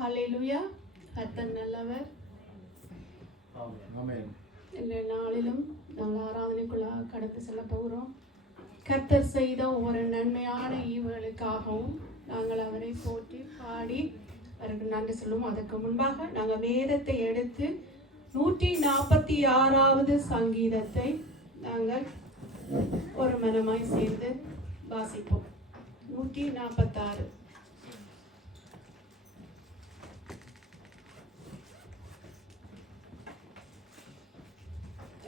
ஹல்லேலூயா. கர்த்தர் நல்லவர். இந்த நாளிலும் நாங்கள் ஆராதனைக்குள்ளாக கடந்து செல்ல போகிறோம். கர்த்தர் செய்த ஒவ்வொரு நன்மையான ஈவுகளுக்காகவும் நாங்கள் அவரை போற்றி பாடி அவருக்கு நன்றி சொல்லுவோம். அதற்கு முன்பாக நாங்கள் வேதத்தை எடுத்து 146வது சங்கீதத்தை நாங்கள் ஒரு மனமாய் சேர்ந்து வாசிப்போம். 146.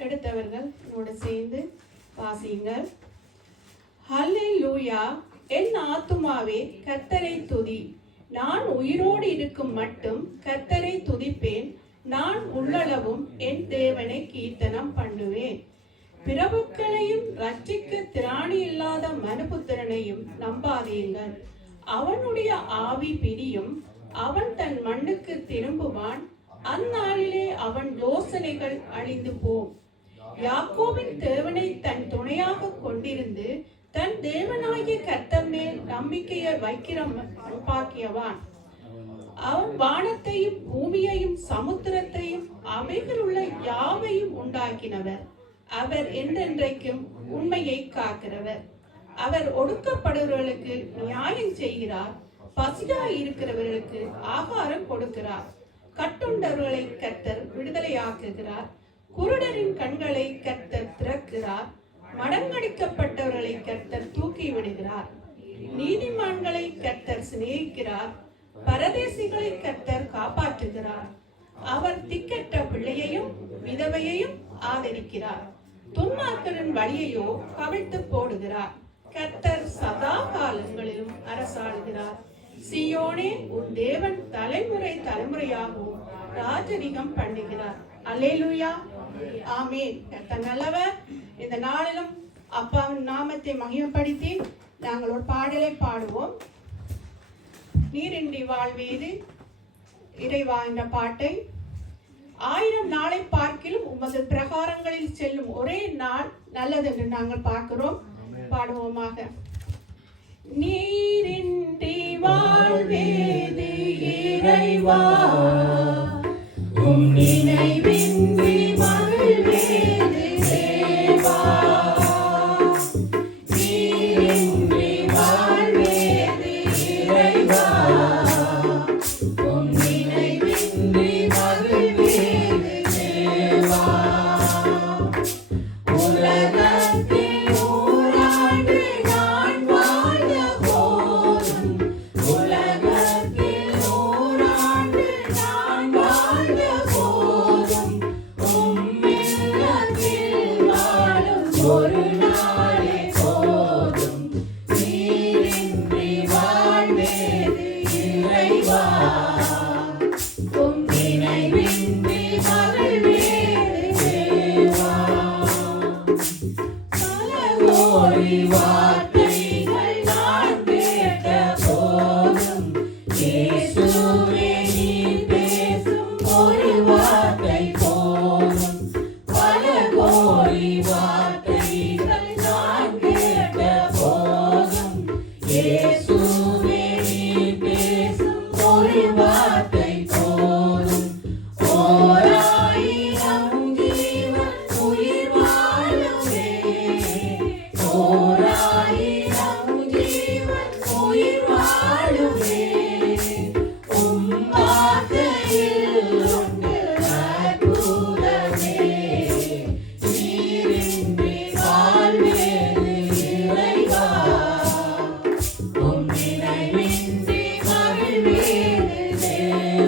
எடுத்தவர்கள் என்னோடு சேர்ந்து வாசியுங்கள். ஹல்லேலூயா. என் ஆத்துமாவே கர்த்தரை துதி. நான் உயிரோடு இருக்கும் மட்டும் கர்த்தரை துதிப்பேன். நான் உள்ளளவும் என் தேவனை கீர்த்தனம் பண்ணுவேன். பிரபுக்களையும் ரட்சிக்க திராணி இல்லாத மனுபுத்திரனையும் நம்பாதீங்கள். அவனுடைய ஆவி பிரியும். அவன் தன் மண்ணுக்கு திரும்புவான். அந்நாளிலே அவன் யோசனைகள் அழிந்து போம். யாக்கோபின் தேவனை தன் துணையாக கொண்டிருந்து தன் தேவனாகிய கர்த்தர் மேல் நம்பிக்கையை வைக்கிற அன்பாக்கியவான். அவன் வானத்தையும் பூமியையும் சமுத்திரத்தையும் அவைகளுள்ள யாவையும் உண்டாக்கினவர். அவர் என்றென்றைக்கும் உண்மையை காக்கிறவர். அவர் ஒடுக்கப்படுகிறவர்களுக்கு நியாயம் செய்கிறார். பசியாய் இருக்கிறவர்களுக்கு ஆகாரம் கொடுக்கிறார். கட்டுண்டவர்களை கர்த்தர் விடுதலையாக்குகிறார். குருடரின் கண்களை கர்த்தர் திறக்கிறார். மடங்கடிக்கப்பட்டவர்களை கர்த்தர் தூக்கி விடுகிறார். நீதிமான்களை கர்த்தர் சிநேகிக்கிறார். பரதேசிகளை கர்த்தர் காப்பாற்றுகிறார். அவர் திக்கற்ற பிள்ளையையும் விதவையையும் ஆதரிக்கிறார். துன்மார்க்கரின் வழியையோ கவிழ்த்து போடுகிறார். கர்த்தர் சதா காலங்களிலும் அரசாளுகிறார். சீயோனே, உன் தேவன் தலைமுறை தலைமுறையாகவும் ராஜரிகம் பண்ணுகிறார். அல்லேலூயா. ஆமென். கர்த்தர் நல்லவர். இந்த நாளிலும் அப்பாவின் நாமத்தை மகிமைப்படுத்தி நாங்கள் ஒரு பாடலை பாடுவோம். நீரின்றி வாழ்வீது இறைவா என்ற பாட்டை 1000 நாளை பார்க்கிலும் உமது பிரகாரங்களில் செல்லும் ஒரே நாள் நல்லது என்று நாங்கள் பார்க்கிறோம். பாடுவோமாக. நீரின்றி வாழ்வேது இறைவா, உம் நினைவின்றி மகிழ்வேது தேவா. நீரின்றி வாழ்வேது இறைவா, உம் நினைவின்றி மகிழ்வேது தேவா. உலகத்தில் நூறாண்டு நான் வாழ்ந்த போதும், உலகத்தில் நூறாண்டு நான் வாழ்ந்த போதும், உம்மில்லத்தில் வாழும் ஒரு நாளே போதும். நீரின்றி வாழ்வேது இறைவா, உம் நினைவின்றி மகிழ்வேது தேவா. பல கோடி வார்த்தைகள் நான் கேட்ட போதும், இயேசுவே நீர் பேசும் ஒரு வார்த்தை போதும். பல கோடி வார்த்தைகள் நான் கேட்ட போதும், இயேசுவே நீர் பேசும் ஒரு வார்த்தை போதும். ஓராயிரம் ஜீவன் உயிர் வாழுமே, ஓராயிரம் ஜீவன் உயிர் வாழுமே. உம் வார்த்தையில் உண்டு அற்புதமே. நீரின்றி வாழ்வேது இறைவா, உம் நினைவின்றி மகிழ்வேது தேவா.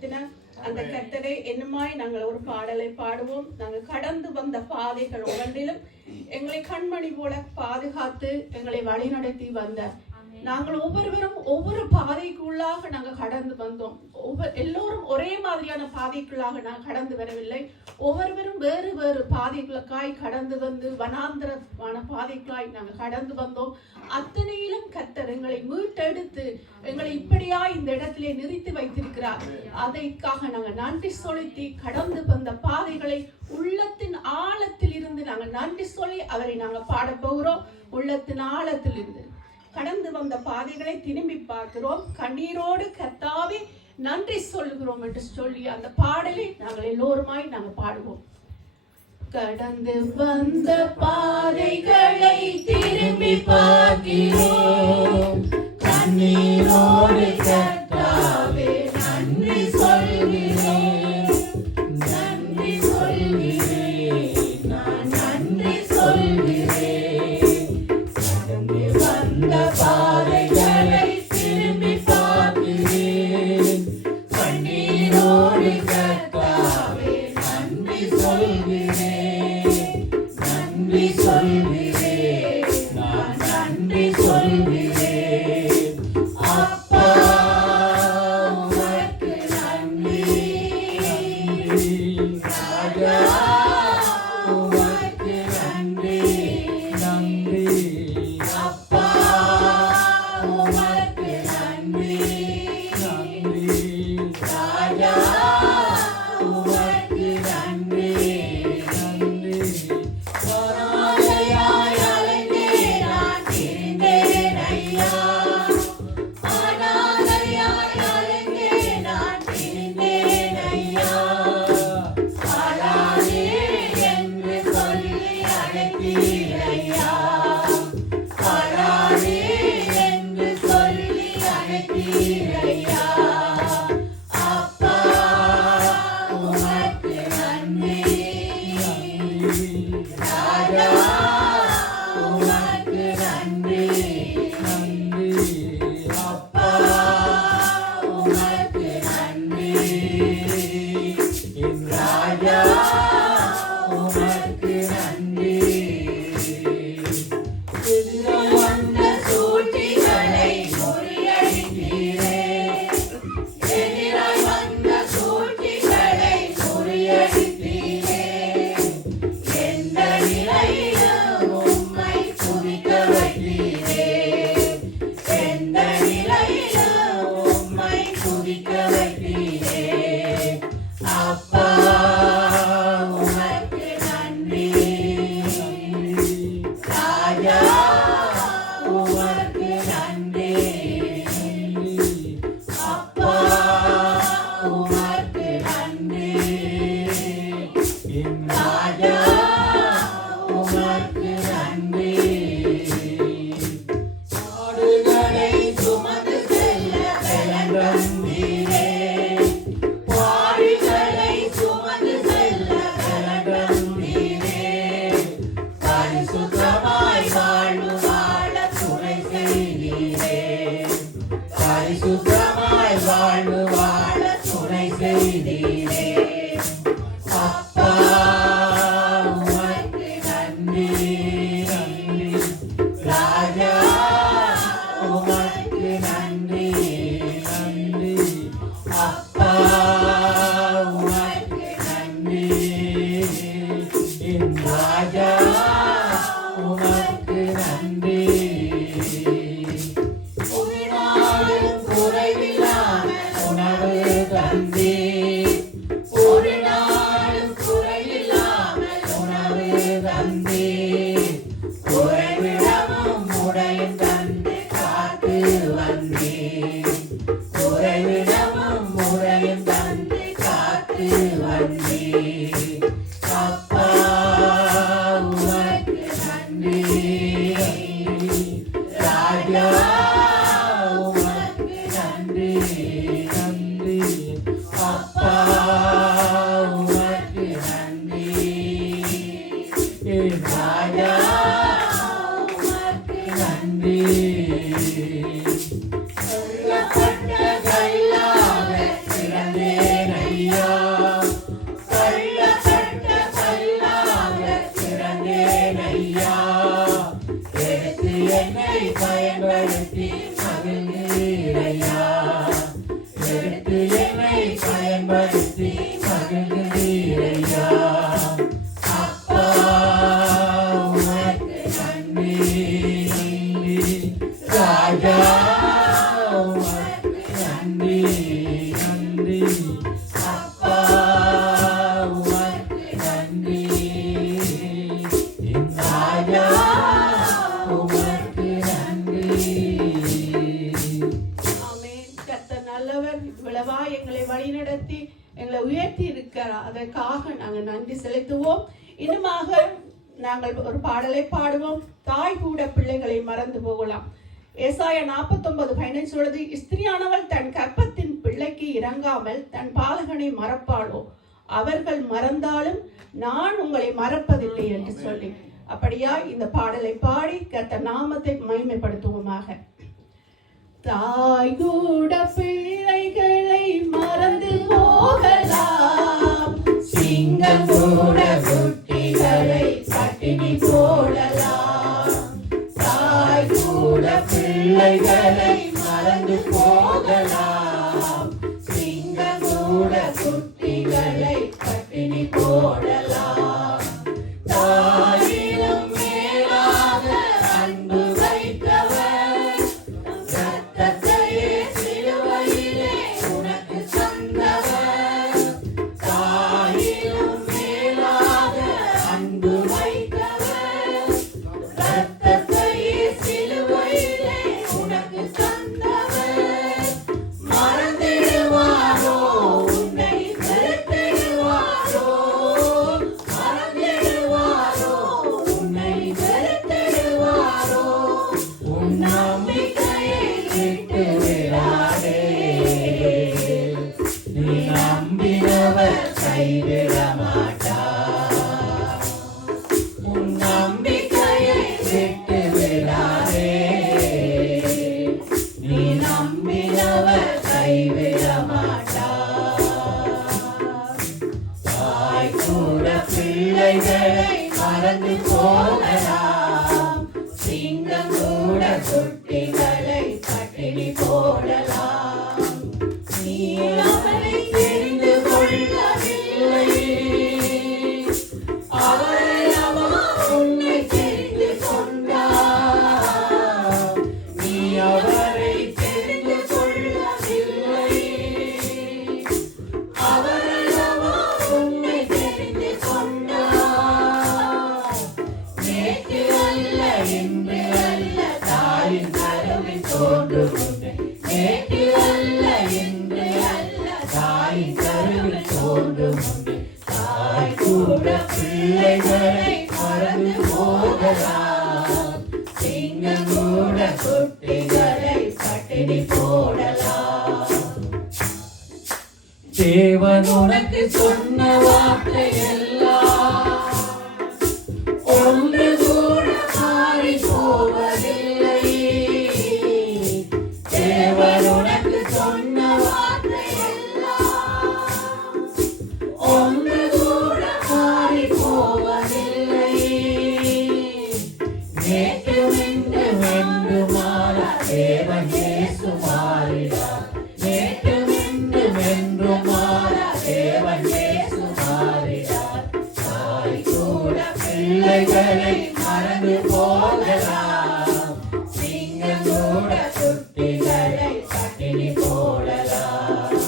பயன்படுத்தின அந்த கர்த்தரை என்னமாய் நாங்கள் ஒரு பாடலை பாடுவோம். நாங்கள் கடந்து வந்த பாதைகள் ஒவ்வொன்றிலும் எங்களை கண்மணி போல பாதுகாத்து எங்களை வழிநடத்தி வந்த நாங்கள் ஒவ்வொருவரும் ஒவ்வொரு பாதைக்குள்ளாக நாங்கள் கடந்து வந்தோம். எல்லோரும் ஒரே மாதிரியான பாதைக்குள்ளாக நாங்கள் கடந்து வரவில்லை. ஒவ்வொருவரும் வேறு வேறு பாதைகளுக்காய் கடந்து வந்து வனாந்திரமான பாதைக்குள்ளாய் நாங்கள் கடந்து வந்தோம். அத்தனையிலும் கர்த்தர் எங்களை மீட்டெடுத்து எங்களை இப்படியா இந்த இடத்திலே நிறுத்தி வைத்திருக்கிறார். அதற்காக நாங்கள் நன்றி செலுத்தி கடந்து வந்த பாதைகளை உள்ளத்தின் ஆழத்தில் இருந்து நாங்கள் நன்றி சொல்லி அவரை நாங்கள் பாட போகிறோம். உள்ளத்தின் ஆழத்தில் இருந்து கடந்து வந்த பாதைகளை திரும்பி பார்க்கிறோம். கண்ணீரோடு கர்த்தாவே நன்றி சொல்லுகிறோம் என்று சொல்லி அந்த பாடலை நாங்கள் எல்லோருமாய் நாங்கள் பாடுவோம். கடந்து வந்த பாதைகளை திரும்பி பார்க்கிறோம். கண்ணீரோடு கர்த்தாவே நன்றி சொல்கிறேன், நன்றி சொல்கிறேன், நான் நன்றி சொல்கிறேன். கடந்து வந்த பாதைகளை திரும்பி பார்க்கிறேன். கண்ணீரோடு கர்த்தாவே நன்றி சொல்கிறேன், நன்றி சொல்கிறேன், நான் நன்றி சொல்கிறேன். அப்பா உமக்கு நன்றி, ராஜா உமக்கு நன்றி, நன்றி. அப்பா உமக்கு நன்றி, நன்றி. ராஜா உமக்கு நன்றி, நன்றி. அனாதையாய் அலைந்தேன் நான் திரிந்தேன் ஐயா, அனாதையாய் அலைந்தேன் நான் திரிந்தேன் ஐயா. அழாதே என்று சொல்லி அழைத்தீர் ஐயா, அழாதே என்று சொல்லி அழைத்தீர் ஐயா. அப்பா உமக்கு நன்றி, ராஜா உமக்கு நன்றி, நன்றி. அப்பா உமக்கு நன்றி, ராஜா உமக்கு நன்றி. எதிராய் வந்த சூழ்ச்சிகளை முறியடித்தீரே, எதிராய் வந்த சூழ்ச்சிகளை முறியடித்தீரே. எந்த நிலையிலும் உம்மை துதிக்க வைத்தீரே, எந்த நிலையிலும் உம்மை துதிக்க வைத்தீரே. அப்பா உமக்கு நன்றி, ராஜா உமக்கு நன்றி, அப்பா உமக்கு நன்றி, ராஜா உமக்கு நன்றி. பாடுகளை சுமந்து செல்ல பலன் தந்தீரே, பாடுகளை சுமந்து செல்ல பலன் தந்தீரே. பரிசுத்தமாய் வாழ்வு வாழ துணை செய்தீரே, பரிசுத்தமாய் வாழ்வு வாழ துணை செய்தீரே. அப்பா உமக்கு நன்றி, நன்றி. ராஜா உமக்கு நன்றி, நன்றி. அப்பா உமக்கு நன்றி, என் ராஜா உமக்கு நன்றி. உயிராடும் குறைவில்லாமல் உணவு தந்தீர், ஒரு நாளும் குறைவில்லாமல் உணவு தந்தீர். குறைவிடமும் உடையும் தந்து காத்து வந்தீர், குறைவிடமும் உடையும் தந்து காத்து வந்தீர். அப்பா உமக்கு நன்றி, ராஜா உமக்கு நன்றி, நன்றி. அப்பா உமக்கு நன்றி, ராஜா உமக்கு நன்றி. சொல்லப்பட்ட கல்லாக திறந்தே நடத்தி மகிழ்ந்தீரையா. அப்பா உமக்கு நன்றி, ராஜா உமக்கு நன்றி, நன்றி. அப்பா உமக்கு நன்றி, என் ராஜா உமக்கு நன்றி. ஆமென். கர்த்தர் நல்லவர். இவ்வளவா எங்களை வழிநடத்தி எங்களை உயர்த்தி இருக்கிறார். அதற்காக நாங்கள் நன்றி செலுத்துவோம். இன்னுமாக நாங்கள் ஒரு பாடலை பாடுவோம். தாய் கூட பிள்ளைகளை மறந்து போகலாம். ஏசாயா 49:15 சொல்வது, ஸ்திரியானவள் தன் கர்ப்பத்தின் பிள்ளைக்கு இறங்காமல் தன் பாலகனை மறப்பாளோ? அவர்கள் மறந்தாலும் நான் உங்களை மறப்பதில்லை என்று சொல்லி, அப்படியா இந்த பாடலை பாடி கர்த்தர் நாமத்தை மகிமைப்படுத்துவோமாக. தாய் கூட பிள்ளைகளை மறந்து போகலாம், சிங்கம் கூட குட்டிகளை பட்டினி போடலாம். தாய் கூட பிள்ளைகளை மறந்து போகலாம், சிங்கம் கூட குட்டிகளை பட்டினி போடலாம். தாயிலும் மேலாக அன்பு வைத்தவர், ரத்தத்தையே சிலுவையிலே உனக்கு தந்தவர். தாயிலும் மேலாக அன்பு வைத்தவர், ரத்தத்தையே சிலுவையிலே உனக்கு தந்தவர். மறந்திடுவாரோ உன்னை வெறுத்திடுவாரோ? மறந்திடுவாரோ உன்னை வெறுத்திடுவாரோ? உன் நம்பிக்கையை விட்டு விடாதே, நீ நம்பினவர் கைவிட மாட்டார். உன் நம்பிக்கையை விட்டு விடாதே, நீ நம்பினவர் கைவிட மாட்டார். தாய் கூட பிள்ளைகளை மறந்து போகலாம், சிங்கம் கூட குட்டிகளை பட்டினி போடலாம். நீ அவரை தெரிந்து கொள்ளவில்லை, அவரை அவர் உன்னை தெரிந்து கொண்டார். நீ அவரை தெரிந்து கொள்ளவில்லை, அவரை அவர் உன்னை தெரிந்து கொண்டார். நேற்று அல்ல இன்று அல்ல தாயின் கருவில் தோன்றும் முன்னே, நேற்று அல்ல இன்று அல்ல தாயின் கருவில் தோன்றும் முன்னே. தாய் கூட பிள்ளைகளை மறந்து போகலாம், சிங்கம் கூட குட்டிகளை பட்டினி போடலாம். தேவன் உனக்கு சொன்ன வார்த்தை எல்லாம் ஒன்று கூட மாறி போவதில்லை. தேவன் உனக்கு சொன்ன வார்த்தை எல்லாம் ஒன்று கூட மாறி போவதில்லை. நேற்றும் இன்றும் என்றும் மாறா தேவன் இயேசு மாறினார். நேற்றும் இன்றும் என்றும் மாறா தேவன் இயேசு மாறினார். தாய் கூட பிள்ளைகளை மறந்து போகலாம், சிங்கம் கூட குட்டிகளை பட்டினி போடலாம்.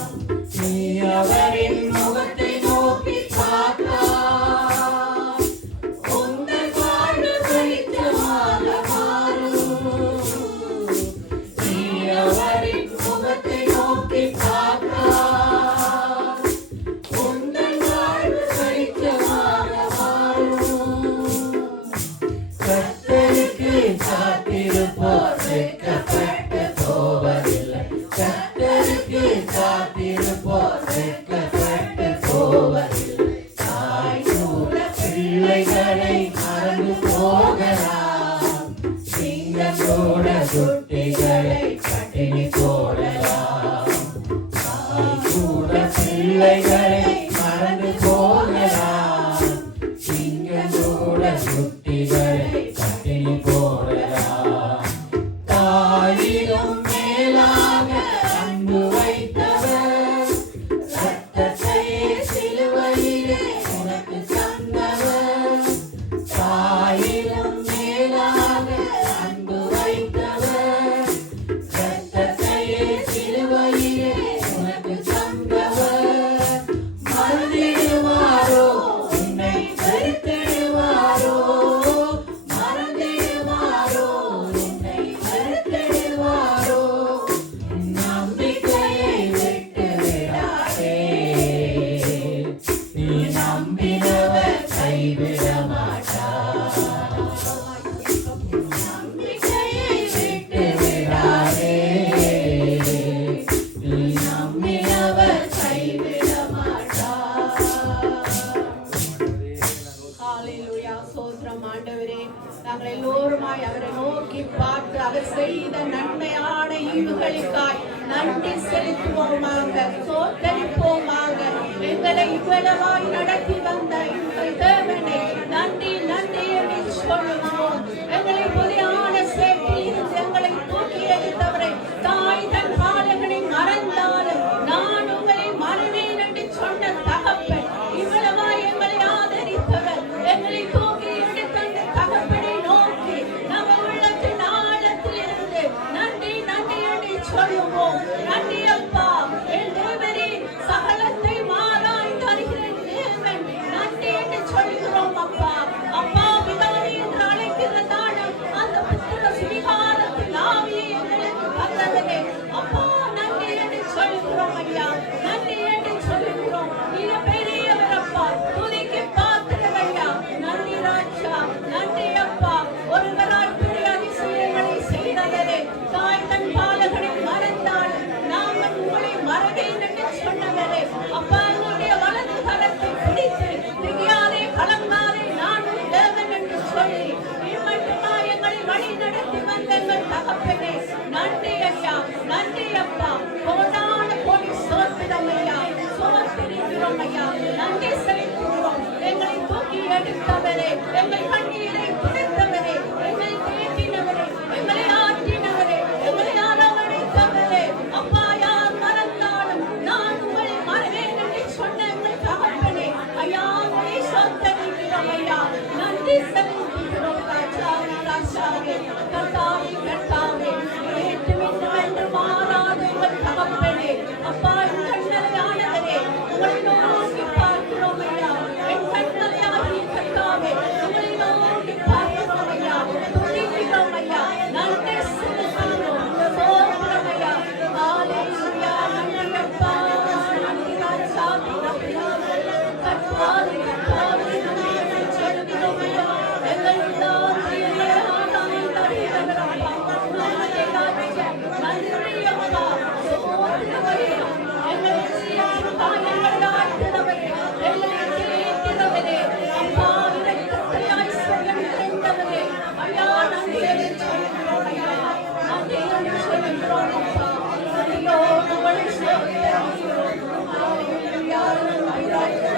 நீ அவரின் முகத்தை நோக்கி பார்த்தால் உங்கள் வாழ்வு வெளிச்சமாக மாறும். நீ அவரின் முகத்தை நோக்கி பார்த்தால் உங்கள் வாழ்வு வெளிச்சமாக மாறும். கர்த்தருக்கு காத்திருப்போர் வெட்கப்பட்டு போவதில்லை, கர்த்தருக்கு காத்திருப்போர் வெட்கப்பட்டு போவதில்லை. தாய் கூட பிள்ளைகளை மறந்து போகலாம், சிங்கம் கூட குட்டிகளை பட்டினி போடலாம். தாய் கூட பிள்ளைகளை மறந்து போகலாம், சிங்கம் கூட குட்டிகளை பட்டினி போடலாம். தாயிலும் மேலாக அன்பு வைத்தவர், ரத்தத்தை விதமாய் அவரை நோக்கி பார்த்து அவர் செய்த நன்மையான ஈவுகளுக்காய் நன்றி செலுத்துவோமாக, சோதரிப்போமாக. எங்களை இவ்வளவாய் நடத்தி வந்த எங்கள் தேவனை நன்றி நன்றி என்று சொல்லுவோம். எங்களை புதியான சேற்றில் இருந்து எங்களை தூக்கி எடுத்தவரை தாய் தன் பாலங்களை மறந்தாலும் நான் உங்களை மறவேன் என்று சொன்ன தகப்பன் இவ்வளவாய் எங்களை ஆதரித்தவர். எங்களை தூக்கி எடுத்த அந்த தகப்பனை நோக்கி நம்ம உள்ளத்தின் ஆழத்தில் இருந்து நன்றி நன்றி என்று சொல்லுவோம். நன்றி அப்பா, என் தேவரே, சகலத்தை மாறாய் தருகிற தேவன், நன்றி என்று சொல்கிறோம் அப்பா. அப்பா பிதாவே என்று அழைக்கிறதான அந்த புத்திர சுவிகாரத்தின் ஆவியை எங்களுக்கு தந்தவரே அப்பா, நன்றி என்று சொல்கிறோம் ஐயா, நன்றி என்று சொல்கிறோம். நீங்க பெரியவர் அப்பா, துதிக்கு பாத்திரம் ஐயா. நன்றி ராஜா, நன்றி அப்பா. ஒருவரால் பெரிய அதிசயங்களை செய்தவரே, தாய் தன் பாலகளை மறந்தால் நாங்கள் உங்களை மறவேன் என்று சொன்னவரே அப்பா, என்னுடைய வலது கரத்தை பிடித்து திகையாதே கலங்காதே நான் உன் தேவன் என்று சொல்லி மட்டுமா எங்களை வழி நடத்தி வந்த எங்கள் தகப்பனே நன்றி ஐயா, நன்றி அப்பா. கோடான கோடி சோத்திரம் ஐயா, சோத்திரிக்கிறோம் ஐயா, நன்றி செலுத்துகிறோம். எங்களை தூக்கி எடுத்தவரே, எங்கள் கண்ணீரை துடைத்தவரே, எங்களை தேற்றினவரே, எங்களை ஆற்றினவரே, எங்களை அரவணைத்தவரே அப்பா. யார் மறந்தாலும் நான் உங்களை மறவேன் என்று சொன்ன எங்கள் தகப்பனே ஐயா, உங்களை சோத்தரிக்கிறோம் ஐயா, நன்றி செலுத்துகிறோம் ராஜாவே, ராஜாவே, கர்த்தாவே, கர்த்தாவே. நேற்று இன்றும் என்று மாறாத எங்கள் தகப்பனே அப்பா, என் கண்மலையானவரே, உங்களை நோக்கி பார்க்கிறோம் ஐயா. என் கண்மலையாகிய கர்த்தாவே, உங்களை நோக்கி பார்க்கிறோம் ஐயா, துதிக்கிறோம் ஐயா, நன்றி செலுத்துகிறோம், சோத்திரம் ஐயா. ஹalleluya, நன்றி அப்பா, நன்றி ராஜாவே, கர்த்தாவே, கர்த்தாவே, நன்றி சொல்கிறோம் ஐயா. எங்கள் எல்லாத்தையும் எங்களை ஆதாயம் தருகிறவர் அப்பா, நன்றி ராஜா, நன்றி அப்பா, சோத்திரம் ஐயா. எங்களை செய்யாத காரியங்களை ஆற்றுகிறவரே, எங்களை தேற்றுகிறவரே அப்பா, இரக்கத்தை ஐஸ்வர்யம் நிறைந்தவரே ஐயா, நன்றி என்று சொல்கிறோம் ஐயா, நன்றி என்று சொல்கிறோம் அப்பா. நன்றியோடு உங்களை சோத்திரிக்கிறோம். ஹalleluya, நன்றி ராஜா.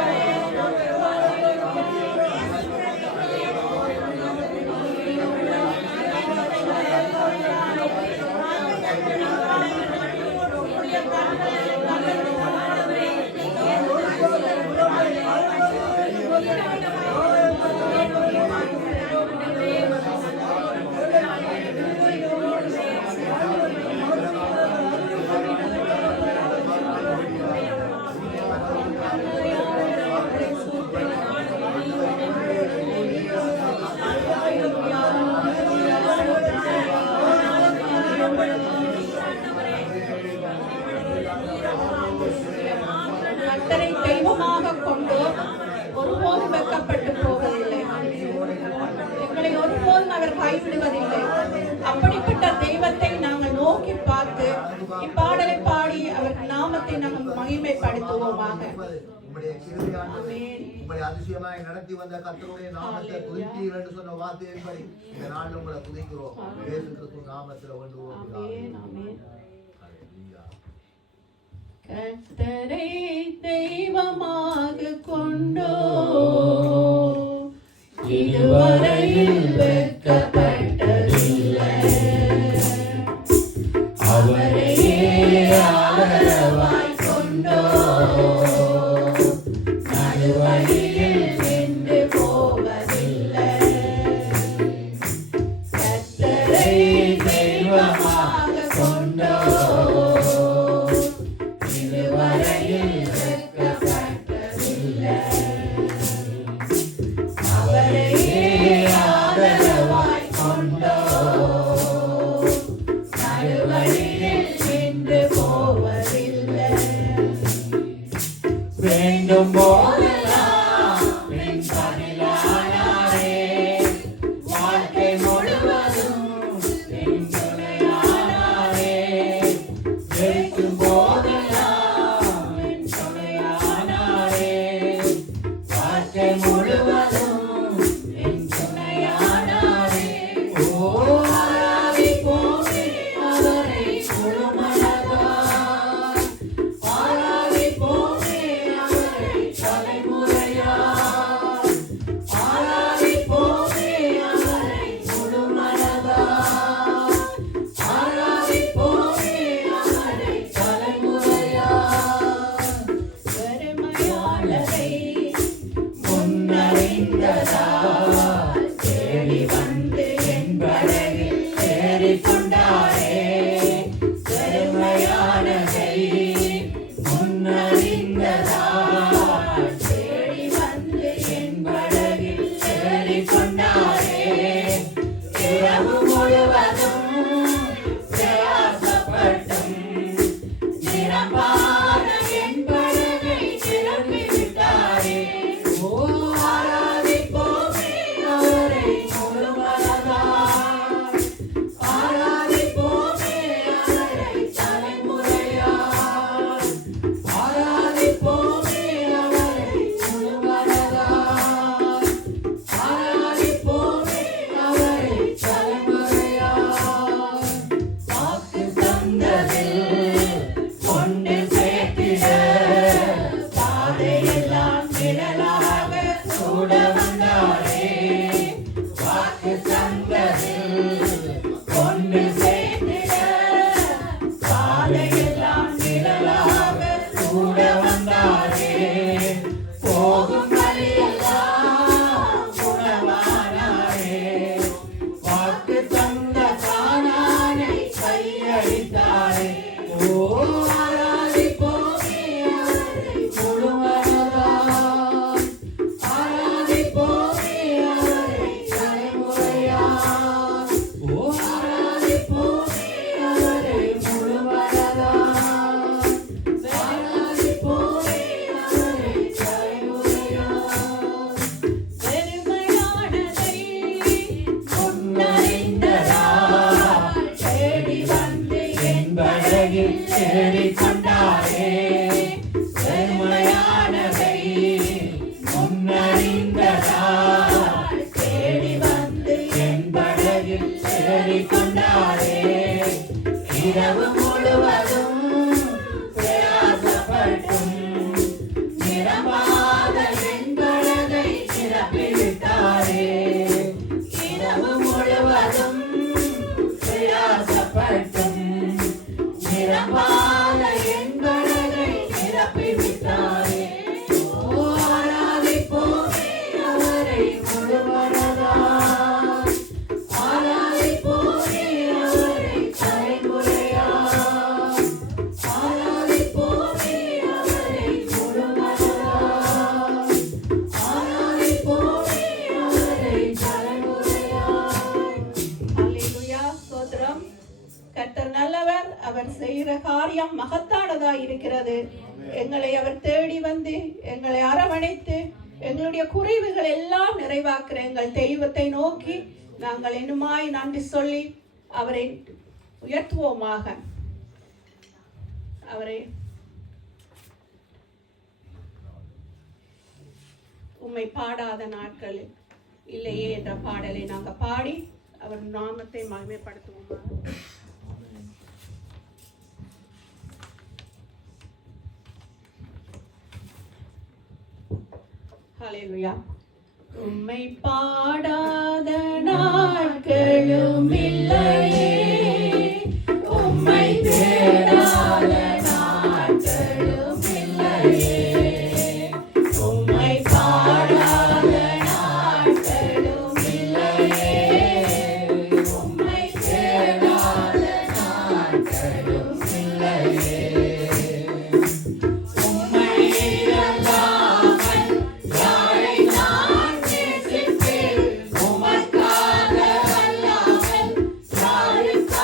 கர்த்தரை தெய்வமாக கொண்டு ஒருபோதும் வெட்கப்பட்டு போவதில்லை. எங்களை ஒருபோதும் அவர் கைவிடுவதில்லை. அப்படிப்பட்ட தெய்வத்தை நாங்கள் நோக்கி பார்த்து இப்பாடலை பாடி அவர் நாமத்தை நாங்கள் மகிமைப்படுத்துவோமாக. உங்களை அதிசயமாய் நடத்தி வந்த கர்த்தருடைய நாமத்தை துதித்தீர் என்று சொன்ன வார்த்தையின்படி இந்த நாளில் உங்களை துதிக்கிறோம். இயேசு கிறிஸ்து நாமத்தில் வேண்டுவோம். ஆமென், ஆமென். கர்த்தரை தெய்வமாக கொண்டோ இதுவரையில் வெட்கப்பட்டதில்லை. அவரையே ஆதரவாய் கொண்டோ நடுவழியில் நின்று போவதில்லை. கர்த்தரை தெய்வமாக கொண்டோ வேண்டும் போதெல்லாம் என் பதிலானாரே, வாழ்க்கை முழுவதும் என் துணையானாரே. ஜெயிக்கும் போதெல்லாம் என் துணையானாரே, வாழ்க்கை முழுவதும் என் துணையானாரே. ஓ முன்னறிந்ததால் தேடி வந்து என் படகில் ஏறிக்கொண்டாரே. பெருமையானதை முன்னறிந்ததால் தேடி வந்து என் படகில் ஏறிக்கொண்டாரே. இரவு முழுவதும் பிரயாசப்பட்டும் நிரம்பாத என் படகை நிரப்பிவிட்டாரே. ஓ ஆராதிப்போமே அவரை முழுமனதாய், ஆராதிப்போமே அவரை தலைமுறையாய், ஆராதிப்போமே அவரை முழுமனதாய், ஆராதிப்போமே அவரை தலைமுறையாய். வாக்கு தந்ததில் கொண்டு சேர்த்திட பாதையெல்லாம் நிழலாக சூட வந்தாரே. வாக்கு தந்ததில் கொண்டு சேர்த்திட பாதையெல்லாம் நிழலாக சூட வந்தாரே. போகும் வழியெல்லாம் குணமானாரே. வாக்கு தந்த கானானை கையளித்தாரே. ஓ ஆராதிப்போமே அவரை முழுமனதாய், ஆராதிப்போமே அவரை தலைமுறையாய், ஓ ஆராதிப்போமே அவரை முழுமனதாய், ஆராதிப்போமே அவரை தலைமுறையாய். பெருமையானதை முன்னறிந்ததால் தேடி வந்து என் படகில் ஏறிக்கொண்டாரே. பெருமையானதை முன்னறிந்ததால் தேடி வந்து என் படகில் ஏறிக்கொண்டாரே. இரவு முழுவதும் பிரயாசப்பட்டும் நிரம்பாத என் படகை நிரப்பிவிட்டாரே. இரவு முழுவதும் பிரயாசப்பட்டும் நிரம்பாத என் படகை நிரப்பிவிட்டாரே. ஓ ஆராதிப்போமே அவரை முழுமனதாய், ஆராதிப்போமே அவரை தலைமுறையாய், ஆராதிப்போமே அவரை முழுமனதாய், ஆராதிப்போமே அவரை தலைமுறையாய். அல்லேலூயா, ஸ்தோத்திரம். கர்த்தர் நல்லவர், அவர் செய்கிற காரியம் மகத்தானதாய் இருக்கிறது. எங்களை அவர் தேடி வந்து எங்களை அரவணைத்து எங்களுடைய குறைவுகள் எல்லாம் நிறைவாக்குற எங்கள் தெய்வத்தை நோக்கி நாங்கள் இன்னுமாய் நன்றி சொல்லி அவரை உயர்த்துவோமாக. அவரை உம்மை பாடாத நாட்கள் இல்லையே என்ற பாடலை நாங்கள் பாடி அவர் நாமத்தை மகிமைப்படுத்துவோமாக. ஹல்லேலூயா. உம்மை பாடாத நாட்களும் இல்லையே, உம்மை தேடாத நாட்களும் இல்லையே, உம்மை பாடாத நாட்களும் இல்லையே, உம்மை தேடாத நாட்களும் இல்லையே. உம்மை அல்லாமல் யாரை நான் நேசிப்பேன்? உமக்காக அல்லாமல் யாருக்காக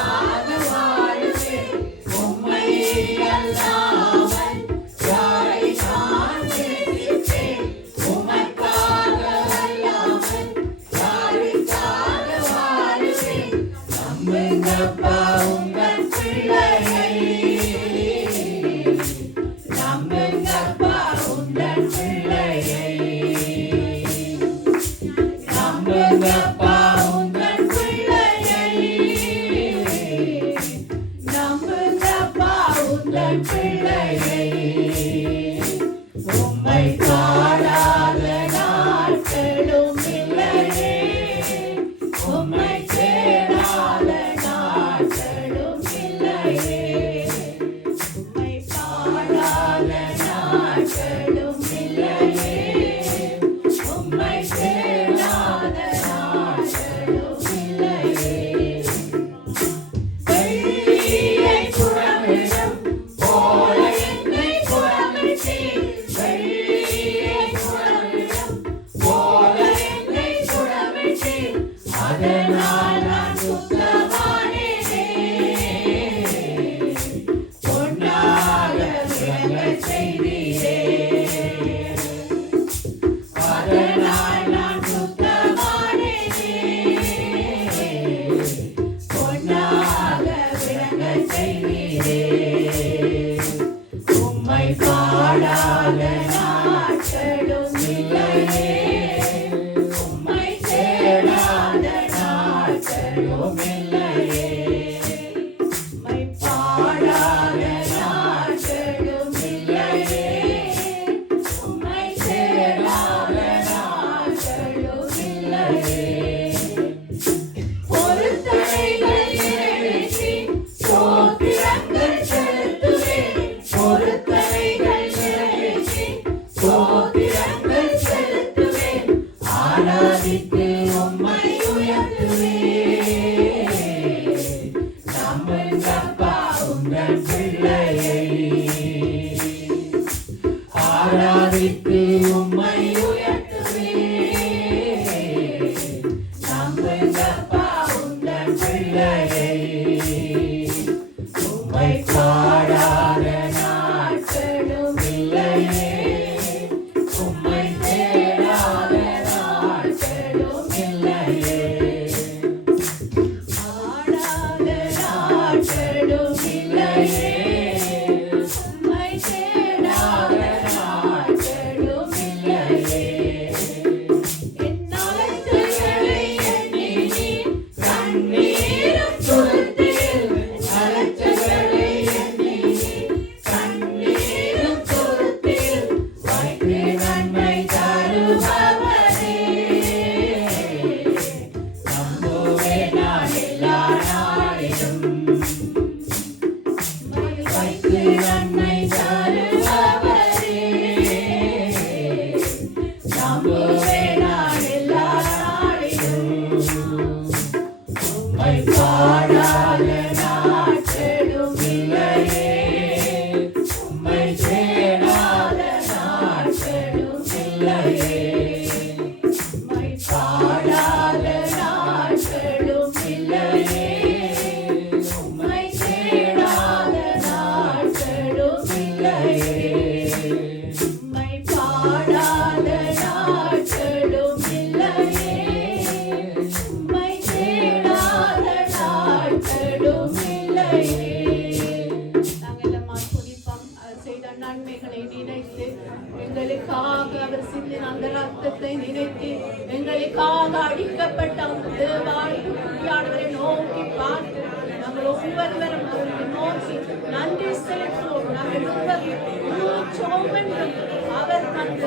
துதித்து உம்மை உயர்த்துவேன். நம்புங்கப்பா உந்தன் பிள்ளையை, உம்மை பாடாத நாட்களும் இல்லையே, உம்மை தேடாத நாட்களும் இல்லையே, பாடாத நாட்களும் இல்லையே, உம்மை தேடாத நாட்களும் இல்லையே. என் அலட்சியங்களை எண்ணி கண்ணீரும் துருத்தியில், அலட்சியங்களை எண்ணி கண்ணீரும் துருத்தியில் வைத்து நன்மை தருபவரே. நம்புவேன் நான் எல்லா நாளிலும், வைத்து நன்மை தருபவரே. நம்புவேன் நான் எல்லா நாளிலும், உம்மை பாடாத நாட்களும் இல்லையே, உம்மை தேடாத நாட்களும் இல்லையே, உம்மை பாடாத நாட்களும் இல்லையே, உம்மை தேடாத நாட்களும் இல்லையே, உம்மை பாடாத நாட்களும் இல்லையே, உம்மை தேடாத நாட்களும் இல்லையே. நாங்கள் எல்லாம் துதிப்போம். அவர் செய்த நன்மைகளை நினைத்து, எங்களுக்காக அவர் சிந்தின அந்த ரத்தத்தை நினைத்து, எங்களுக்காக அடிக்கப்பட்ட அந்த தேவாலயத்தை நோக்கி பார்த்து, நாங்கள் ஒவ்வொருவரும் அவரை நோக்கி நன்றி செலுத்துவோம். நாங்கள் ஒவ்வொருவரும் அவர் தந்த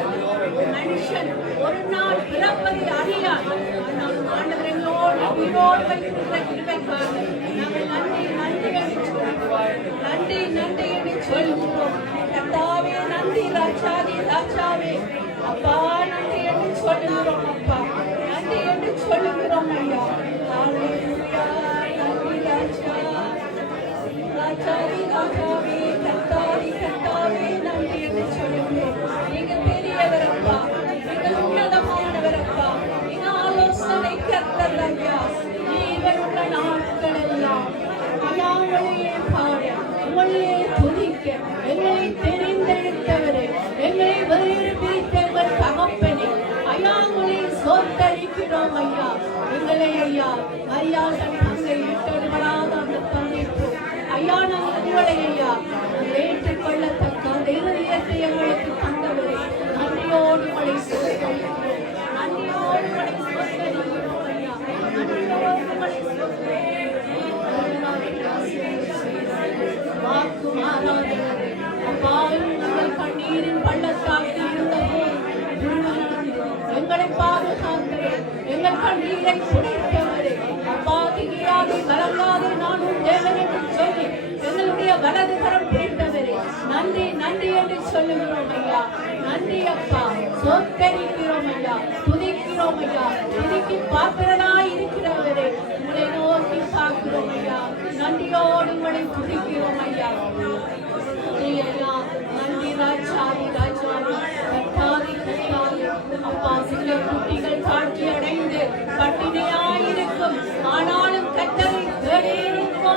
மனுஷன் ஒரு நாள் பிறப்பதை அறியார். ஆனால் ஆண்டவர் எங்களோடு உயிரோடு வைத்திருக்கிற கிருபைக்காக நாங்கள் நன்றி நன்றி என்று சொல்லுகிறோம். நன்றி நன்றி என்று சொல்லுகிறோம். கர்த்தாவே நன்றி, ராஜாதி ராஜாவே, அப்பா நன்றி என்று சொல்லுகிறோம். அப்பா நன்றி என்று சொல்லுகிறோம். ஐயா ஹல்லேலூயா. நன்றி ராஜா, ராஜாதி ராஜாவே, கர்த்தாதி கர்த்தாவே, நன்றி என்று சொல்லுகிறோம். நீங்க பெரியவர் அப்பா, நீங்க உன்னதமானவர் அப்பா, நீங்க ஆலோசனை கர்த்தர் ஐயா. ஜீவனுள்ள நாட்கள் எல்லாம் ஐயா உங்களையே பாட, உங்களையே துதிக்க, எங்களை தெரிந்தெடுத்தவரே, எங்களை வேறு பிரித்தவர் தகப்பனே, ஐயா உங்களை சோத்தரிக்கிறோம் ஐயா. எங்களை ஐயா மரியாதன் தந்தை விட்டொருவராத அந்த தந்தைக்கு ஐயா நாங்கள் உங்களை ஐயா ஏற்றுக்கொள்ளத்தக்க அந்த இருதயத்தை எங்களுக்கு தந்தவரே, நன்றியோடு உங்களை சோத்தரிக்கிறோம். நன்றியோடு உங்களை சோத்தரிக்கிறோம் ஐயா. நன்றியோடு உங்களை வாக்கு மாறாதவரே, அப்பா உங்கள் கண்ணீரின் பள்ளத்தாக்கில் இருந்தபோது எங்களை பாதுகாக்கிறேன். எங்கள் கண்ணீரை துடைத்தவரே, அப்பா திகியாதே கலங்காதே நான் உன் தேவன் என்று சொல்லி எங்களுடைய வலது கரம் பிடித்தவரே, நன்றி நன்றி என்று சொல்லுகிறோம் ஐயா. நன்றி அப்பா, சோத்தரிக்கிறோம் ஐயா, துதிக்கிறோம் ஐயா. துதிக்கு பாத்திரனாய் இருக்கிறவரே, உங்களை நோக்கி பார்க்கிறோம் ஐயா. நன்றியோடு உங்களை துதிக்கிறோம் ஐயா. ஐயா நன்றி ராஜாதி ராஜாதி, கர்த்தாதி கர்த்தாதி. அப்பா சில குட்டிகள் காட்சி அடைந்து பட்டினியாயிருக்கும், ஆனாலும் கர்த்தரை தேடியிருக்கோ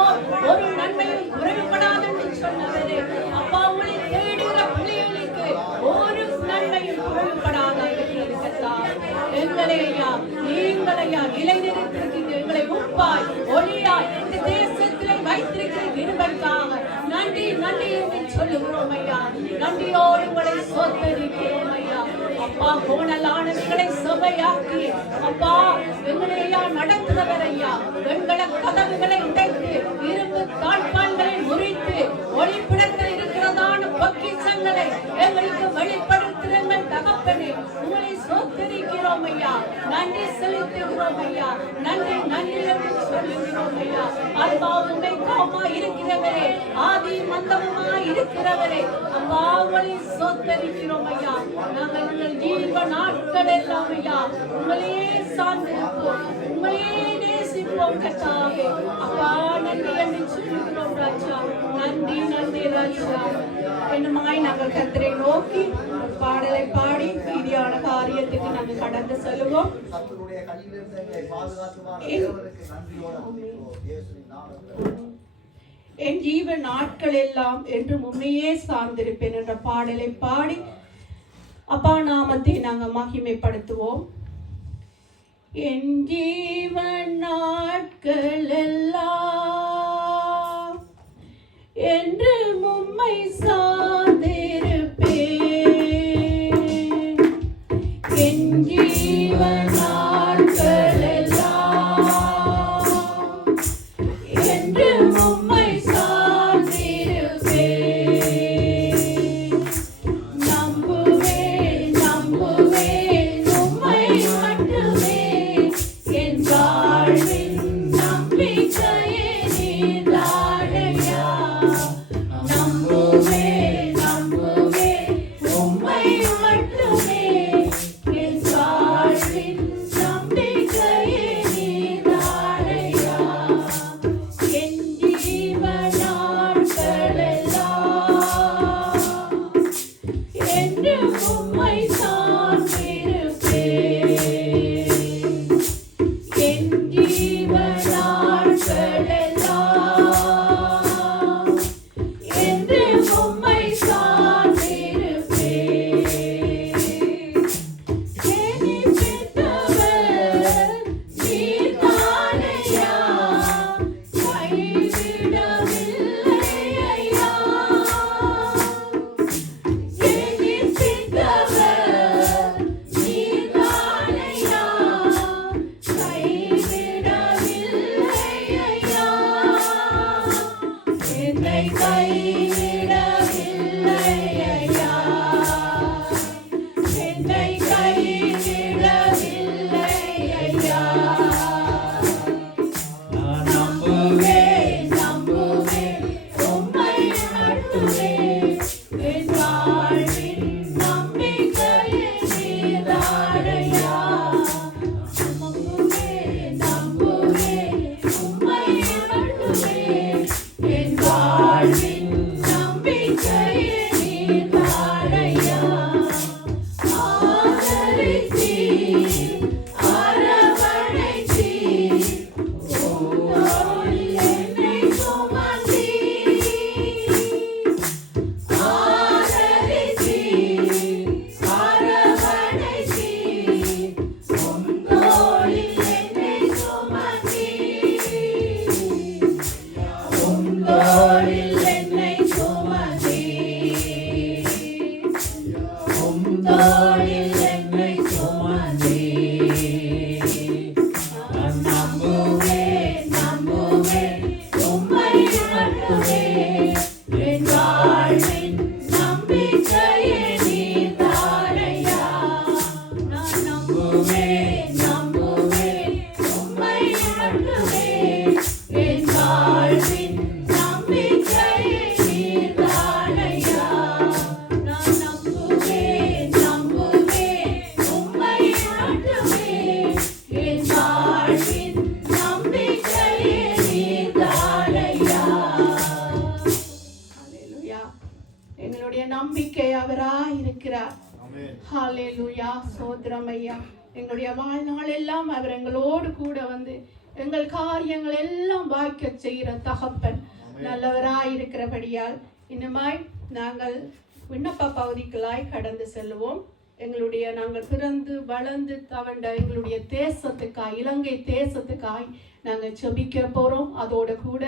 ஒரு நன்மையும் குறைபடாது என்று சொன்னவரே, அப்பா உங்களை தேடுகிற பிள்ளைகளுக்கு ஒரு நன்மையும் குறைபடாத இருக்கிறார். எங்களை ஐயா நீங்கள் ஐயா நிலைநிறுத்திருக்கீங்க. எங்களை உப்பாய் ஒளியாய் இந்த தேசத்திலே வைத்திருக்கிற கிருபைக்காக நன்றி நன்றி என்று சொல்லுகிறோம் ஐயா. நன்றியோடு உங்களை சோத்தரிக்கிறோம் ஐயா. அப்பா கோணலானவர்களை சபையாக்கி அப்பா எங்களை ஐயா நடத்துகிறவர் ஐயா. வெண்கல கதவுகளை உடைத்து இரும்பு தாழ்பால்களை முறித்து ஒளிப்பிடத்தில் இருக்கிறதான பொக்கிஷங்களை எங்களுக்கு வெளிப்படுத்துங்கள் தகப்பனே. உங்களை சோத்தரிக்கிறோம் ஐயா. நன்றி செலுத்துகிறோம் ஐயா. நன்றி நன்றி என்று சொல்லுகிறோம் ஐயா. அல்பாவும் மெய்க்காவுமா இருக்கிறவரே, ஆதி மந்தமுமா இருக்கிறவரே, அப்பா உங்களை சோத்தரிக்கிறோம் ஐயா. நாங்கள் உங்கள் ஜீவ நாட்கள் எல்லாம் ஐயா உங்களையே சார்ந்திருப்போம், உங்களையே நேசிப்போம் கர்த்தாவே. அப்பா நன்றி என்று சொல்லுகிறோம் ராஜா. நன்றி நன்றி ராஜா. என்னமாய் நாங்கள் கர்த்தரை நோக்கி பாடலை பாடி மீதியான காரியத்துக்கு நாங்கள் கடந்து செல்வோம். கர்த்தருடைய கையிலிருந்து எங்களை பாதுகாத்துவார் தேவனுக்கு நன்றியோடு துதிக்கிறோம். இயேசுவின் நாமத்தில் என் ஜீவ நாட்கள் எல்லாம் என்று உண்மையே சார்ந்திருப்பேன் என்ற பாடலை பாடி அப்பா நாமத்தை நாங்கள் மகிமைப்படுத்துவோம். என் ஜீவ நாட்கள் எல்லாம் என்று உம்மை சார்ந்திருப்பேன். என் ஜீவ நாட்கள் எல்லாம் என்று உம்மை சார்ந்திருப்பேன். நம்புவேன் நம்புவேன் உம்மை மட்டுமே, என் வாழ்வின் நம்பிக்கையே நீர்தானையா. நம்புவேன் நம்புவேன் உம்மை மட்டுமே, என் வாழ்வின் நம்பிக்கையே நீர்தானையா. என் ஜீவ நாட்கள் எல்லாம் என்று உம்மை சார்ந்திருப்பேன். என் ஜீவ நாட்கள் எல்லாம் என்று உம்மை சார்ந்திருப்பேன். என்னை பெற்றவர் நீர்தானையா, கைவிடவில்லை ஐயா. என்னை பெற்றவர் நீர்தானையா, கைவிடவில்லை ஐயா. என்னை கைவிடவில்லை ஐயா. என்னை கைவிடவில்லை ஐயா. நான் நம்புவேன் நம்புவேன் உம்மை மட்டுமே, என் வாழ்வின் நம்பிக்கையே நீர்தானையா. நம்புவேன் நம்புவேன் உம்மை மட்டுமே, என் வாழ்வின் நம்பிக்கையே நீர்தானையா. ஆதரித்தீர் அரவணைத்தீர், உன்னோடு என்னை சுமந்தீர். ஆதரித்தீர் அரவணைத்தீர், உன்னோடு என்னை சுமந்தீர். உந்தோளில் என்னை சுமந்தீர். உந்தோளில் என்னை சுமந்தீர். நான் நம்புவேன் நம்புவேன் உம்மை மட்டுமே, என் வாழ்வின் நம்பிக்கையே நீர்தானையா. நான் நம்புவேன் நம்புவேன் உம்மை மட்டுமே, என் வாழ்வின் நம்பிக்கையே நீர்தானையா. நான் நம்புவேன் நம்புவேன் உம்மை மட்டுமே, என் வாழ்வின் நம்பிக்கையே நீர்தானையா. ஹல்லேலூயா. எங்களுடைய நம்பிக்கை அவராய் இருக்கிறார். ஹல்லேலூயா. சோத்திரம் ஐயா. எங்களுடைய வாழ்நாள் எல்லாம் அவர் எங்களோடு கூட வந்து எங்கள் காரியங்கள் எல்லாம் வாய்க்க செய்கிற தகப்பன் நல்லவராய் இருக்கிறபடியால் இன்னுமாய் நாங்கள் விண்ணப்ப பகுதிகளாய் கடந்து செல்வோம். நாங்கள் பிறந்து வளர்ந்து தவண்ட எங்களுடைய தேசத்துக்காய், இலங்கை தேசத்துக்காய் நாங்கள் செபிக்க போகிறோம். அதோட கூட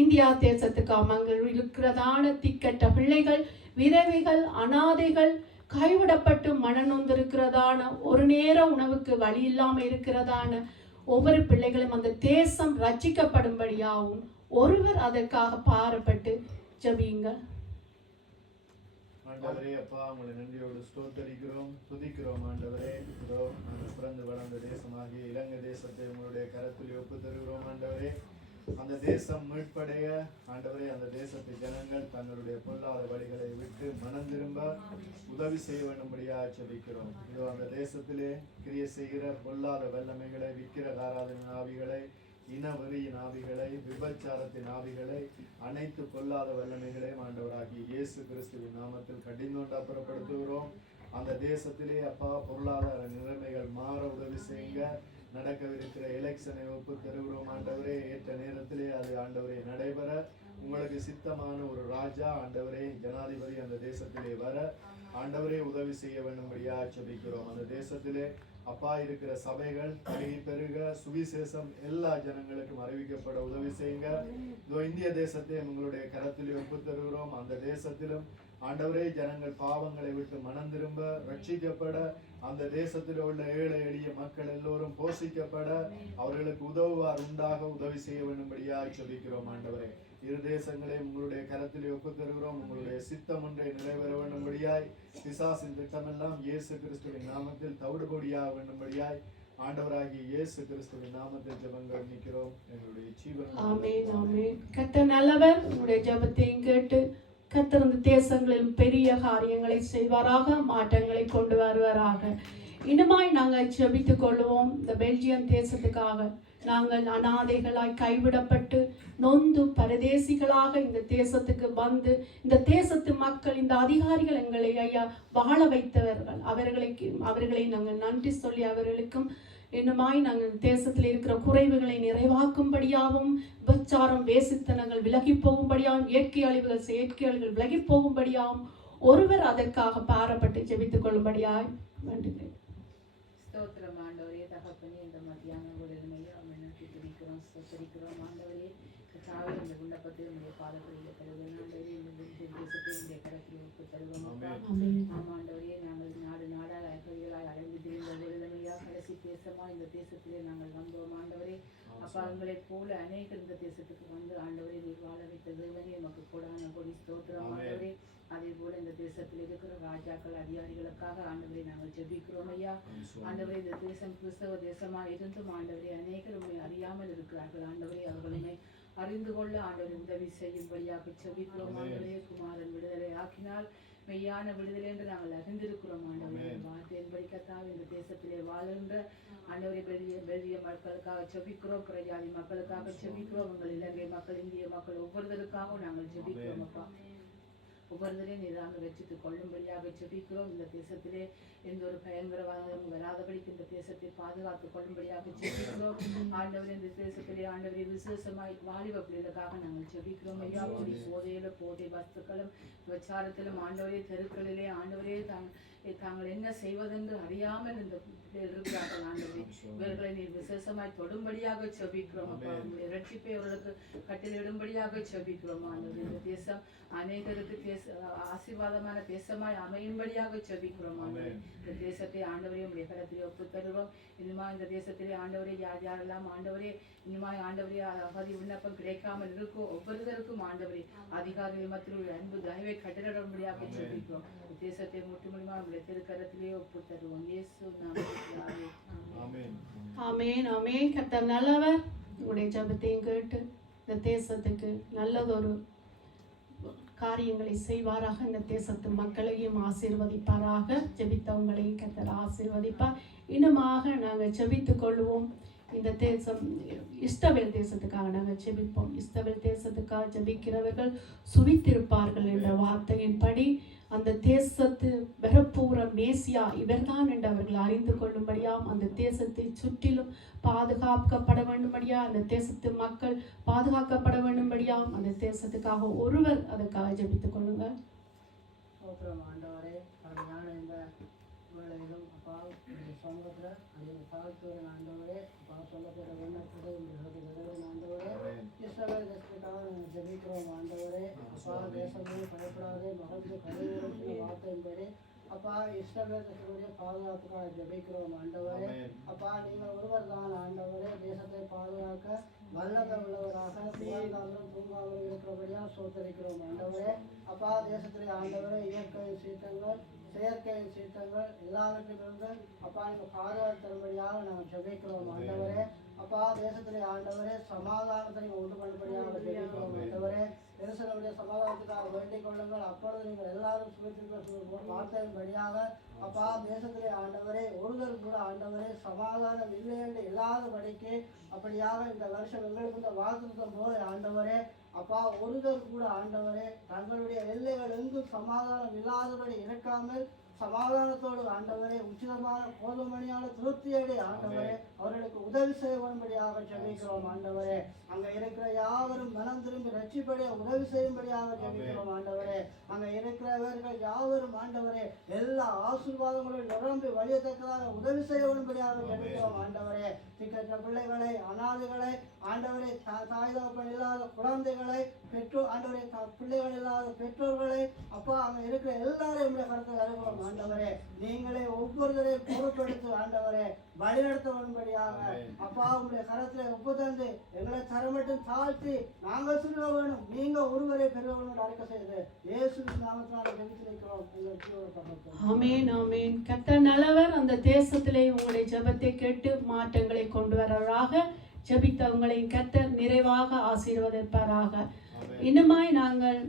இந்தியா தேசத்துக்காக அங்கே இருக்கிறதான திக்கட்ட பிள்ளைகள், விதவைகள், அனாதைகள், கைவிடப்பட்டு மனநொந்திருக்கிறதான, ஒரு நேர உணவுக்கு வழி இல்லாமல் இருக்கிறதான ஒவ்வொரு பிள்ளைகளும் அந்த தேசம் ரட்சிக்கப்படும்படியாகவும் ஒருவர் அதற்காக பாரப்பட்டு ஜெபியுங்கள். ஆண்டவரே அப்பா, உங்களை நன்றியோடு ஸ்தோத்தரிக்கிறோம், துதிக்கிறோம். ஆண்டவரே, நாங்கள் பிறந்து வளர்ந்த தேசமாகிய இலங்கை தேசத்தை உங்களுடைய கரத்தில் ஒப்பு தருகிறோம். ஆண்டவரே, அந்த தேசம் மீட்படைய ஆண்டவரே, அந்த தேசத்து ஜனங்கள் தங்களுடைய பொல்லாத வழிகளை விட்டு மனம் திரும்ப உதவி செய்ய வேண்டும்படியாக ஜெபிக்கிறோம். இதோ அந்த தேசத்திலே கிரியை செய்கிற பொல்லாத வல்லமைகளை, விக்கிர ஆராதனை ஆவிகளை, இனவெறியின் ஆவிகளை, விபச்சாரத்தின் ஆவிகளை, அனைத்து பொல்லாத வல்லமைகளையும் ஆண்டவராகிய இயேசு கிறிஸ்துவின் நாமத்தில் கடிந்தோண்டு அப்புறப்படுத்துகிறோம். அந்த தேசத்திலே அப்பா பொருளாதார நிலைமைகள் மாற உதவி செய்யுங்க. நடக்கவிருக்கிற எலெக்ஷனை ஒப்பு தருகிறோம் ஆண்டவரே. ஏற்ற நேரத்திலே அது ஆண்டவரே நடைபெற உங்களுக்கு சித்தமான ஒரு ராஜா ஆண்டவரே ஜனாதிபதி அந்த தேசத்திலே வர ஆண்டவரே உதவி செய்ய வேண்டும்படியா ஜெபிக்கிறோம். அந்த தேசத்திலே அப்பா இருக்கிற சபைகள் பெருகி பெருக சுவிசேஷம் எல்லா ஜனங்களுக்கும் அறிவிக்கப்பட உதவி செய்யுங்க. இந்திய தேசத்தை உங்களுடைய கரத்திலே ஒப்பு தருகிறோம். அந்த தேசத்திலும் ஆண்டவரே ஜனங்கள் பாவங்களை விட்டு மனம் திரும்ப ரட்சிக்கப்பட, அந்த தேசத்தில் உள்ள ஏழை எளிய மக்கள் எல்லோரும் போஷிக்கப்பட, அவர்களுக்கு உதவுவார் உண்டாக உதவி செய்ய வேண்டும்படியா ஜெபிக்கிறோம் ஆண்டவரே. இரு தேசங்களை உங்களுடைய கரத்திலே ஒப்பு தருகிறோம். உங்களுடைய சித்தம் ஒன்றை நிறைவேற வேண்டும்படியாய் பிசாசின் திட்டமெல்லாம் இயேசு கிறிஸ்துவின் நாமத்தில் தவிடுபடியாக வேண்டும்படியாய் ஆண்டவராகிய இயேசு கிறிஸ்துவின் நாமத்தில் ஜெபங்கள் நிற்கிறோம் எங்களுடைய ஜீவன். ஆமென் ஆமென். கர்த்தர் நல்லவர். உங்களுடைய ஜெபத்தையும் கேட்டு கர்த்தர் இந்த தேசங்களில் பெரிய காரியங்களை செய்வாராக, மாற்றங்களை கொண்டு வருவாராக. இன்னுமாய் நாங்கள் ஜெபித்துக் கொள்வோம். இந்த பெல்ஜியம் தேசத்துக்காக நாங்கள் அனாதைகளாய் கைவிடப்பட்டு நொந்து பரதேசிகளாக இந்த தேசத்துக்கு வந்து இந்த தேசத்து மக்கள் இந்த அதிகாரிகள் எங்களை ஐயா வாழ வைத்தவர்கள், அவர்களை நாங்கள் நன்றி சொல்லி அவர்களுக்கும் இன்னுமாய் நாங்கள் தேசத்தில் இருக்கிற குறைவுகளை நிறைவாக்கும்படியாகவும் விபச்சாரம் வேசித்தனங்கள் விலகி போகும்படியாகவும் இயற்கை அழிவுகள் விலகி போகும்படியாகவும் ஒருவர் அதற்காக பாரப்பட்டு ஜெபித்துக் கொள்ளும்படியாய் வேண்டுகிறேன். ஸ்தோத்திரம் ஆண்டவரே. தகப்பனே, இந்த மத்தியான வேளையிலே உம்மை நோக்கி துதிக்கிறோம், ஸ்தோத்திரிக்கிறோம் ஆண்டவரே. கர்த்தாவே, இந்த விண்ணப்பத்தை உம்முடைய பாதங்களில் தருகிறோம் ஆண்டவரே. இந்த தேசத்தை உம்முடைய கரத்தில் ஒப்புத் தருகிறோம் அப்பா. ஆமாம் ஆண்டவரே, நாங்கள் நாடு நாடாக அகதிகளாய் அலைந்து திரிந்த வேளையிலே கடைசி தேசமா இந்த தேசத்திலே நாங்கள் வந்தோம் ஆண்டவரே. அப்பா, எங்களைப் போல அநேகர் இந்த தேசத்துக்கு வந்து ஆண்டவரே நீர் வாழ வைத்த தேவனே எமக்கு கோடான கோடி ஸ்தோத்திரம் ஆண்டவரே. அதே போல இந்த தேசத்தில் இருக்கிற ராஜாக்கள் அதிகாரிகளுக்காக ஆண்டவரை நாங்கள் ஜெபிக்கிறோம் ஐயா. ஆண்டவரே, இந்த தேசம் கிறிஸ்தவ தேசமா இருந்தும் ஆண்டவரே அநேகர் உண்மை அறியாமல் இருக்கிறார்கள் ஆண்டவரே. அவர்களுமே அறிந்து கொள்ள ஆண்டவரை உதவி செய்யும்படியாக ஜெபிக்கிறோம் ஆண்டவரே. குமாரன் விடுதலை ஆக்கினால் மெய்யான விடுதலை என்று நாங்கள் அறிந்திருக்கிறோம் ஆண்டவரே. வார்த்தையின்படி கர்த்தாவே, இந்த தேசத்திலே வாழ்கின்ற ஆண்டவரே பெரிய மக்களுக்காக ஜெபிக்கிறோம், பிரஜாதி மக்களுக்காக ஜெபிக்கிறோம், உங்கள் இலங்கை மக்கள், இந்திய மக்கள் ஒவ்வொருத்தருக்காகவும் நாங்கள் ஜெபிக்கிறோம் அப்பா. ஒவ்வொருத்தரையும் நீராக ரட்சித்துக் கொள்ளும்படியாக ஜெபிக்கிறோம். இந்த தேசத்திலே எந்த ஒரு பயங்கரவாதமும் வராதபடிக்கு இந்த தேசத்தை பாதுகாத்துக் கொள்ளும்படியாக ஜெபிக்கிறோம் ஆண்டவரே. இந்த தேசத்திலே ஆண்டவரே விசேஷமாய் வாலிப பிள்ளைகளுக்காக நாங்கள் ஜெபிக்கிறோம் ஐயா. போதையில போதை வஸ்துக்களும் விபச்சாரத்திலும் ஆண்டவரே தெருக்களிலே ஆண்டவரே தாங்கள் என்ன செய்வதென்று அறியாமல் இந்த இருக்கிறார்கள் ஆண்டவரே. இவர்களை நீர் விசேஷமாய் தொடும்படியாக ஜெபிக்கிறோம் அப்பா. உங்களுடைய ரட்சிப்பை அவர்களுக்கு கட்டளையிடும்படியாக ஜெபிக்கிறோம் ஆண்டவரே. இந்த தேசம் அநேகருக்கு ஆசீர்வாதமான தேசமாய் அமையும்படியாக ஜெபிக்கிறோம் ஆண்டவரே. இந்த தேசத்தை ஆண்டவரே உங்களுடைய கரத்திலே ஒப்புத் தருவோம். இனிமா இந்த தேசத்திலே ஆண்டவரே யாரெல்லாம் ஆண்டவரே இனிமாய் ஆண்டவரே அகதி விண்ணப்பம் கிடைக்காமல் இருக்கும் ஒவ்வொருவருக்கும் ஆண்டவரே அதிகாரிகள் மத்தியில் அன்பு தயவை கட்டளிடும்படியாக ஜெபிக்கிறோம். தேசத்தை முற்றுமுடிமா உங்களுடைய திருக்கரத்திலே ஒப்புத் தருவோம். இயேசு நாமத்தினாலே ஆமென். ஆமென் ஆமென். கர்த்தர் நல்லவர். உங்களுடைய ஜெபத்தையும் கேட்டு இந்த தேசத்துக்கு நல்லதொரு காரியங்களை செய்வாராக. இந்த தேசத்து மக்களையும் ஆசீர்வதிப்பாராக. ஜெபித்தவங்களையும் கர்த்தர் ஆசீர்வதிப்பார். இன்னுமாக நாங்கள் ஜெபித்துக் கொள்வோம். இந்த தேசம் இஸ்ரவேல் தேசத்துக்காக நாங்கள் ஜெபிப்போம். இஸ்ரவேல் தேசத்துக்காக ஜெபிக்கிறவர்கள் சுவித்திருப்பார்கள் என்ற வார்த்தையின்படி அந்த தேசத்து வரப்போகிற மேசியா இவர்தான் என்று அவர்கள் அறிந்து கொள்ளும்படியாம் அந்த தேசத்தை சுற்றிலும் பாதுகாக்கப்பட வேண்டும்படியா அந்த தேசத்து மக்கள் பாதுகாக்கப்பட வேண்டும்படியாம் அந்த தேசத்துக்காக ஒருவர் அதற்காக ஜெபித்துக் கொள்ளுங்கள். ஆண்டவரே, அருமையான இந்த வேளையிலும் அப்பா சமூகத்தில் அதில் தாழ்த்துவதன் ஆண்டவரே அப்பா சொல்லப்பட்ட விண்ணப்பத்தை ஆண்டவரே இஸ்ரவேல் தேசத்துக்காக நாங்கள் ஜெபிக்கிறோம் ஆண்டவரே. அப்பா தேசமே பயப்படாதே மகிழ்ந்து கருவின் வார்த்தையின்படி அப்பா இஸ்ரவேல் தேசத்துடைய பாதுகாப்புக்காக ஜெபிக்கிறோம் ஆண்டவரே. அப்பா நீங்கள் ஒருவர் தான் ஆண்டவரே தேசத்தை பாதுகாக்க வல்லமை உள்ளவராக தூங்காமலும் தூங்காமலும் இருக்கிறபடியாக சோதரிக்கிறோம் ஆண்டவரே. அப்பா தேசத்திலே ஆண்டவரே இயற்கை சீற்றங்கள் செயற்கை சீற்றங்கள் எல்லாவற்றிலிருந்து அப்பா நீங்கள் பாதுகாத்து தரும்படியாக நாங்கள் ஜெபிக்கிறோம் ஆண்டவரே. அப்பா தேசத்திலே ஆண்டவரே சமாதானத்தை நீங்கள் உண்டு பண்ணும்படியாக ஜெபிக்கிறோம் ஆண்டவரே. எருசலேமுடைய சமாதானத்துக்காக வேண்டிக் கொள்ளுங்கள். அப்பொழுது நீங்கள் எல்லாரும் சுவித்திருக்கிற வார்த்தையின்படியாக அப்பா தேசத்திலே ஆண்டவரே ஒருவர் கூட ஆண்டவரே சமாதானம் இல்லை என்று இல்லாதபடிக்கு அப்படியாக இந்த வருஷம் எங்களுக்கு இந்த வாக்குத்தம் போல ஆண்டவரே அப்பா ஒருவர் கூட ஆண்டவரே தங்களுடைய எல்லைகள் எங்கும் சமாதானம் இல்லாதபடி இருக்காமல் சமாதானத்தோடு ஆண்டவரே உச்சிதமான போதுமணியான திருப்தியடை ஆண்டவரே அவர்களுக்கு உதவி செய்ய வேண்டும்படியாக ஜெபிக்கிறோம் ஆண்டவரே. அங்க இருக்கிற யாவரும் மனம் திரும்பி ரட்சிப்படைய உதவி செய்யும்படியாக ஜெபிக்கிறோம் ஆண்டவரே. அங்க இருக்கிறவர்கள் யாவரும் ஆண்டவரே எல்லா ஆசீர்வாதங்களும் நிரம்பி வழியத்தக்கதாக உதவி செய்ய வேண்டும்படியாக ஜெபிக்கிறோம் ஆண்டவரே. திக்கற்ற பிள்ளைகளை, அனாதைகளை, ஆண்டவரே தாய் தகப்பன் இல்லாத குழந்தைகளை, பெற்றோர் ஆண்டவரே பிள்ளைகள் இல்லாத பெற்றோர்களை, அப்பா அங்க இருக்கிற எல்லாரையும் உடைய கருத்தை வருகிறோம் ஆண்டவரே. நீங்களே ஒவ்வொருத்தரையும் பொறுப்படுத்தி ஆண்டவரே வழிநடத்த வரும்படியாக அப்பா உங்களுடைய கரத்துல ஒப்பு தந்து எங்களை தரமட்டும் தாழ்த்தி நாங்கள் சொல்ல வேணும், நீங்க ஒருவரை பெற வேண்டும் அறிக்கை செய்து இயேசு நாமத்தினால ஜெபித்திருக்கிறோம் எங்கள் ஜீவ தகப்பனே. ஆமென் ஆமென். கர்த்தர் நல்லவர். அந்த தேசத்திலே உங்களுடைய ஜெபத்தை கேட்டு மாற்றங்களை கொண்டு வரவராக ஜெபித்தவங்களை கர்த்தர் நிறைவாக ஆசீர்வதிப்பாராக. இன்னுமாய் நாங்கள்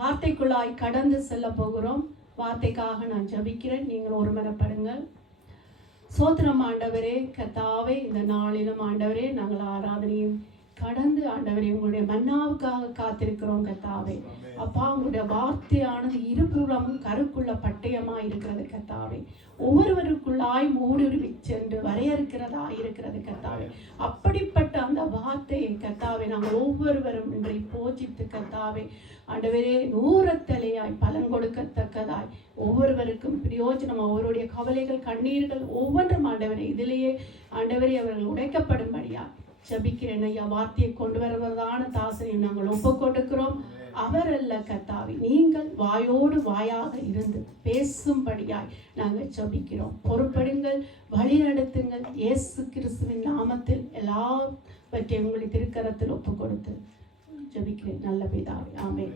வார்த்தைக்குள்ளாய் கடந்து செல்ல போகிறோம். வார்த்தைக்காக நான் ஜெபிக்கிறேன், நீங்கள் ஒருமனப்படுங்கள். சோத்திரம் ஆண்டவரே, கர்த்தாவே, இந்த நாளிலும் ஆண்டவரே நாங்கள் ஆராதனையும் கடந்து ஆண்டவரே உங்களுடைய மன்னாவுக்காக காத்திருக்கிறோம் கர்த்தாவே. அப்பா உங்களுடைய வார்த்தையானது இருபுறமும் கருக்குள்ள பட்டயமா இருக்கிறது கர்த்தாவே. ஒவ்வொருவருக்குள்ளாய் ஊடுருவி சென்று வரையறுக்கிறதா இருக்கிறது கர்த்தாவே. அப்படிப்பட்ட அந்த வார்த்தையை கர்த்தாவே நாங்கள் ஒவ்வொருவரும் இன்றை போஜித்து கர்த்தாவே ஆண்டவரே நூறத்தலையாய் பலன் கொடுக்கத்தக்கதாய் ஒவ்வொருவருக்கும் பிரயோஜனம், அவருடைய கவலைகள் கண்ணீர்கள் ஒவ்வொன்றும் ஆண்டவரே இதிலேயே ஆண்டவரே அவர்கள் உடைக்கப்படும்படியா ஜபிக்கிறேன் ஐயா. வார்த்தையை கொண்டு வருவதான தாசனை நாங்கள் ஒப்பு கொடுக்கிறோம். அவர் அல்ல கர்த்தாவே, நீங்கள் வாயோடு வாயாக இருந்து பேசும்படியாய் நாங்கள் ஜபிக்கிறோம். பொறுப்படுங்கள், வழி நடத்துங்கள். இயேசு கிறிஸ்துவின் நாமத்தில் எல்லாவற்றையும் உங்களை திருக்கரத்தில் ஒப்பு கொடுத்து ஜபிக்கிறேன் நல்ல பிதாவே. ஆமென்.